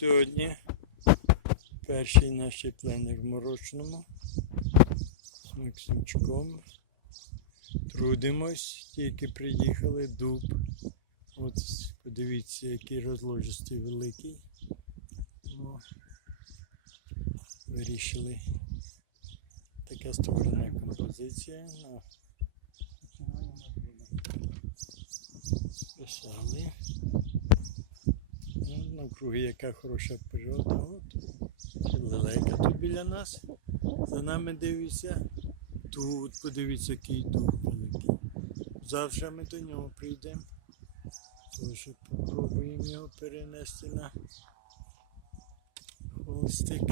Сьогодні перший наш щепленник в Морочному з Максимчуком. Трудимось, тільки приїхали дуб. От подивіться, який розложистий великий. О, вирішили. Така створена композиція. Навкруги яка хороша природа. От. Лелека тут біля нас. За нами дивиться. Тут подивіться, який дух великий. Завтра ми до нього прийдемо. Тож попробуємо його перенести на холстик.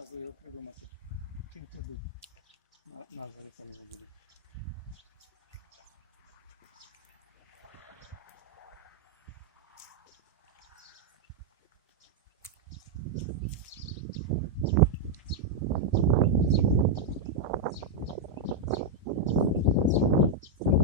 Ти назву його придумати. Чим це буде?